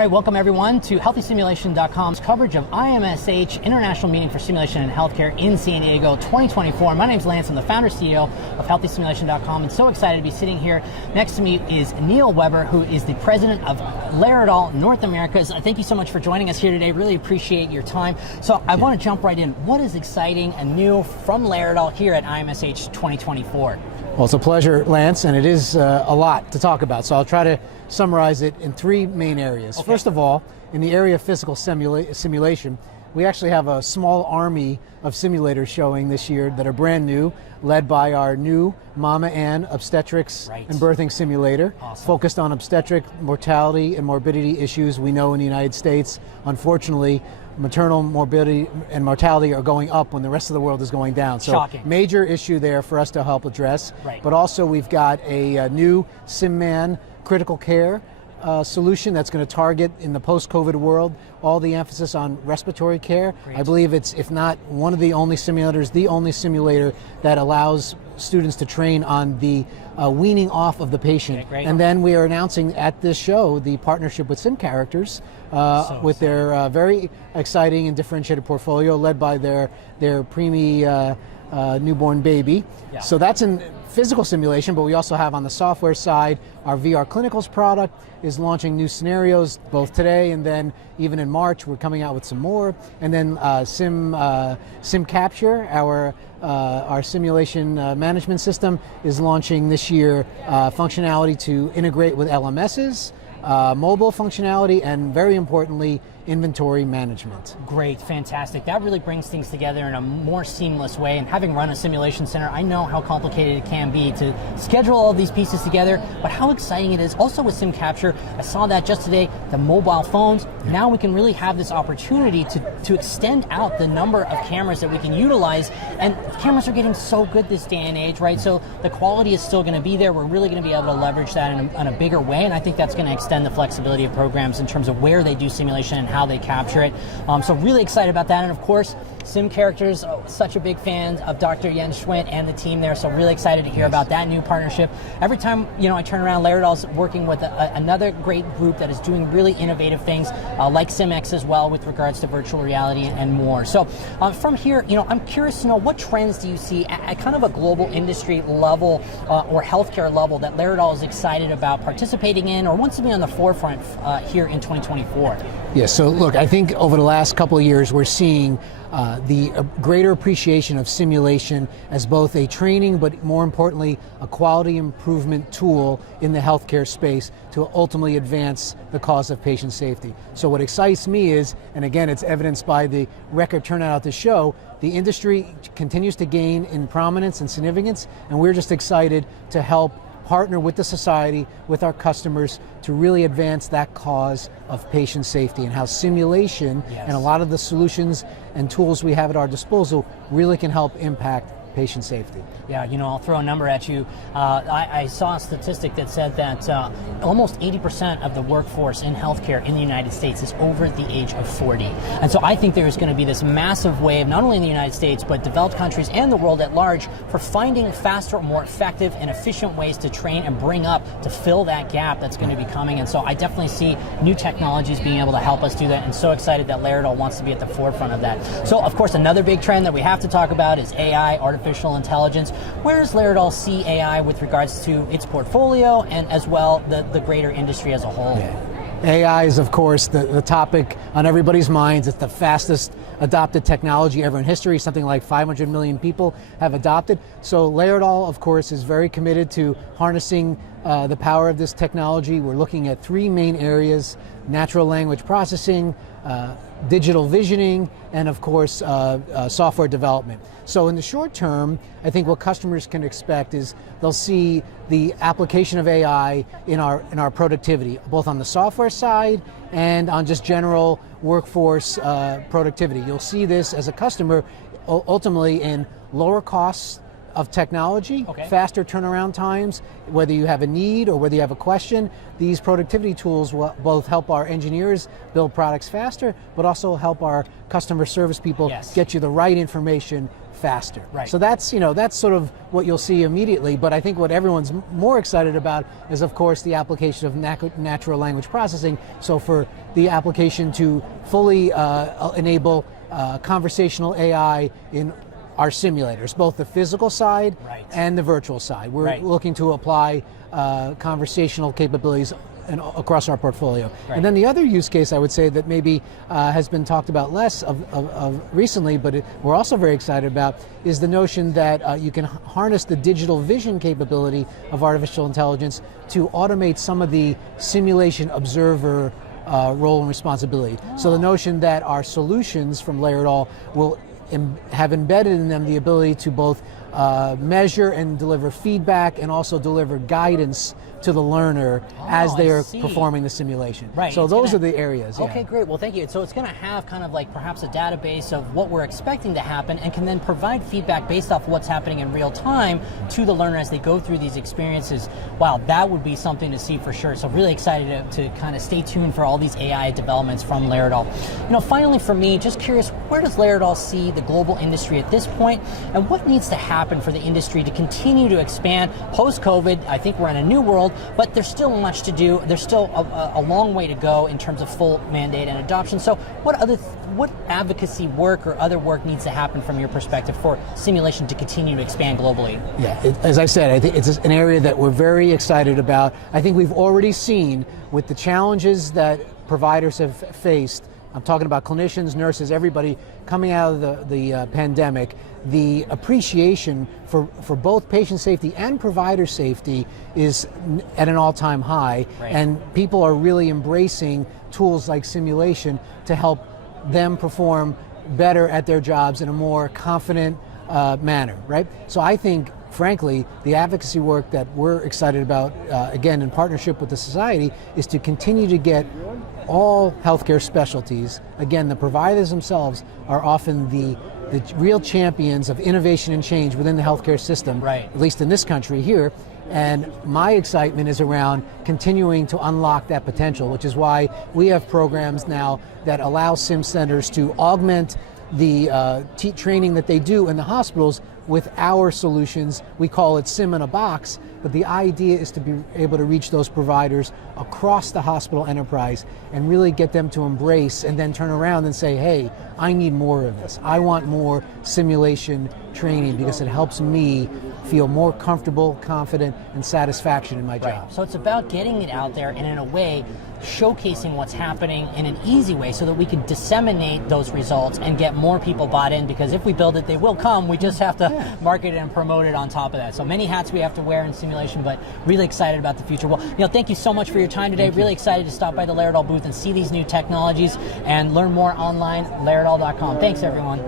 right, welcome everyone to HealthySimulation.com's coverage of IMSH, International Meeting for Simulation in Healthcare in San Diego 2024. My name's Lance, I'm the founder CEO of HealthySimulation.com, and so excited to be sitting here. Next to me is Neil Weber, who is the president of Laerdal North America. Thank you so much for joining us here today. Really appreciate your time. So I want to jump right in. What is exciting and new from Laerdal here at IMSH 2024? Well, it's a pleasure, Lance, and it is a lot to talk about. So I'll try to summarize it in three main areas. Okay. First of all, in the area of physical simulation, we actually have a small army of simulators showing this year that are brand new, led by our new Mama Ann obstetrics and birthing simulator, focused on obstetric mortality and morbidity issues we know in the United States. Unfortunately, maternal morbidity and mortality are going up when the rest of the world is going down. So shocking. Major issue there for us to help address. Right. But also we've got a new SimMan critical care solution that's going to target, in the post-COVID world, all the emphasis on respiratory care. Great. I believe it's, if not one of the only simulators, the only simulator that allows students to train on the weaning off of the patient. Okay, and then we are announcing at this show the partnership with SimCharacters with their very exciting and differentiated portfolio led by their preemie newborn baby. Yeah. So that's in physical simulation, but we also have on the software side, our VR Clinicals product is launching new scenarios both today and then even in March we're coming out with some more. And then Sim Capture, our simulation management system, is launching this year functionality to integrate with LMSs, mobile functionality, and very importantly, inventory management. Great, fantastic. That really brings things together in a more seamless way. And having run a simulation center, I know how complicated it can be to schedule all of these pieces together, but how exciting it is. Also with Sim Capture, I saw that just today, the mobile phones. Yeah. Now we can really have this opportunity to extend out the number of cameras that we can utilize. And cameras are getting so good this day and age, right? So the quality is still going to be there. We're really going to be able to leverage that in a bigger way. And I think that's going to extend the flexibility of programs in terms of where they do simulation and how they capture it. So really excited about that. And of course, SimCharacters, such a big fan of Dr. Jens Schwint and the team there. So really excited to hear about that new partnership. Every time I turn around, Laerdal's working with another great group that is doing really innovative things like SimX as well with regards to virtual reality and more. So from here, I'm curious to know, what trends do you see at kind of a global industry level or healthcare level that Laerdal is excited about participating in or wants to be on the forefront here in 2024? Yeah, so look, I think over the last couple of years we're seeing the greater appreciation of simulation as both a training, but more importantly, a quality improvement tool in the healthcare space to ultimately advance the cause of patient safety. So what excites me is, and again, it's evidenced by the record turnout at the show, the industry continues to gain in prominence and significance, and we're just excited to help partner with the society, with our customers, to really advance that cause of patient safety and how simulation and a lot of the solutions and tools we have at our disposal really can help impact patient safety. Yeah, I'll throw a number at you. I saw a statistic that said that almost 80% of the workforce in healthcare in the United States is over the age of 40. And so I think there's going to be this massive wave, not only in the United States, but developed countries and the world at large, for finding faster, more effective and efficient ways to train and bring up to fill that gap that's going to be coming. And so I definitely see new technologies being able to help us do that, and so excited that Laerdal wants to be at the forefront of that. So of course, another big trend that we have to talk about is AI, artificial intelligence. Where does Laerdal see AI with regards to its portfolio and as well the greater industry as a whole? Yeah. AI is, of course, the topic on everybody's minds. It's the fastest adopted technology ever in history. Something like 500 million people have adopted. So Laerdal, of course, is very committed to harnessing the power of this technology. We're looking at three main areas: natural language processing, digital visioning, and of course software development. So in the short term, I think what customers can expect is they'll see the application of AI in our productivity, both on the software side and on just general workforce productivity. You'll see this as a customer ultimately in lower costs of technology, Okay. faster turnaround times, whether you have a need or whether you have a question. These productivity tools will both help our engineers build products faster, but also help our customer service people Yes. get you the right information faster. Right. So that's, that's sort of what you'll see immediately, but I think what everyone's more excited about is, of course, the application of natural language processing. So for the application to fully enable conversational AI in our simulators, both the physical side Right. and the virtual side. We're Right. looking to apply conversational capabilities across our portfolio. Right. And then the other use case I would say that maybe has been talked about less of recently, but we're also very excited about, is the notion that you can harness the digital vision capability of artificial intelligence to automate some of the simulation observer role and responsibility. So the notion that our solutions from Laerdal will have embedded in them the ability to both measure and deliver feedback and also deliver guidance to the learner as they are performing the simulation. Right. So those are the areas. Yeah. Okay, great. Well, thank you. So it's going to have kind of like perhaps a database of what we're expecting to happen and can then provide feedback based off what's happening in real time to the learner as they go through these experiences. Wow, that would be something to see for sure. So really excited to kind of stay tuned for all these AI developments from Laerdal. Finally for me, just curious, where does Laerdal see the global industry at this point, and what needs to happen for the industry to continue to expand post-COVID? I think we're in a new world, but there's still much to do. There's still a long way to go in terms of full mandate and adoption. So what advocacy work or other work needs to happen from your perspective for simulation to continue to expand globally? Yeah, as I said, I think it's an area that we're very excited about. I think we've already seen with the challenges that providers have faced, I'm talking about clinicians, nurses, everybody coming out of the pandemic, the appreciation for both patient safety and provider safety is at an all-time high. Right. And people are really embracing tools like simulation to help them perform better at their jobs in a more confident manner, right? So I think, frankly, the advocacy work that we're excited about, again, in partnership with the society, is to continue to get all healthcare specialties. Again, the providers themselves are often the real champions of innovation and change within the healthcare system, right, at least in this country here. And my excitement is around continuing to unlock that potential, which is why we have programs now that allow sim centers to augment the training that they do in the hospitals with our solutions. We call it Sim in a Box, but the idea is to be able to reach those providers across the hospital enterprise and really get them to embrace and then turn around and say, hey, I need more of this. I want more simulation training because it helps me feel more comfortable, confident, and satisfaction in my job. Right. So it's about getting it out there and in a way showcasing what's happening in an easy way so that we can disseminate those results and get more people bought in, because if we build it, they will come. We just have to market it and promote it on top of that. So many hats we have to wear in simulation, but really excited about the future. Well, thank you so much for your time today. Really excited to stop by the Laerdal booth and see these new technologies and learn more online, Laerdal.com. Thanks, everyone.